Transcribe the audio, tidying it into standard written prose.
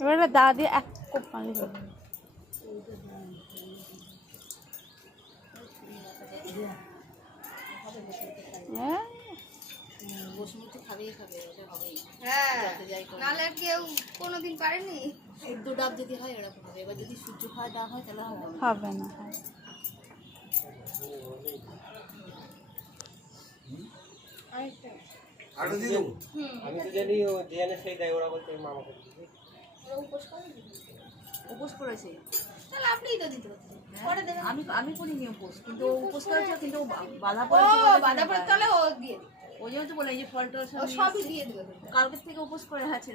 এবারে দা দিয়ে এক কোপ পানি হবে। বসুমতি খাবেই খাবে, ওটা হবেই। হ্যাঁ, নাহলে আর কেউ কোনোদিন পারেনি। শুদ্ধ ডাব যদি হয় এরকম হবে, এবার যদি সূর্য খাওয়া ডাব হয় তাহলে হবে হবে না। আমি তো জানি ও জেনে সেই দেয়, ওরা বলতে মামা করে দিবে। উপোস করেছে, তাহলে আপনিই তো দিতে পারতেন। আমি করিনি উপোস, কিন্তু ও উপোস করেছে, কিন্তু ও বাধা ও পড়েছে বলে বাধা পড়ে তাহলে ও দিয়ে দিবে। ওই জন্য তো বলে এই যে ফলটা ও সবই দিয়ে দিবে। কালকে থেকে উপোস করে আছে।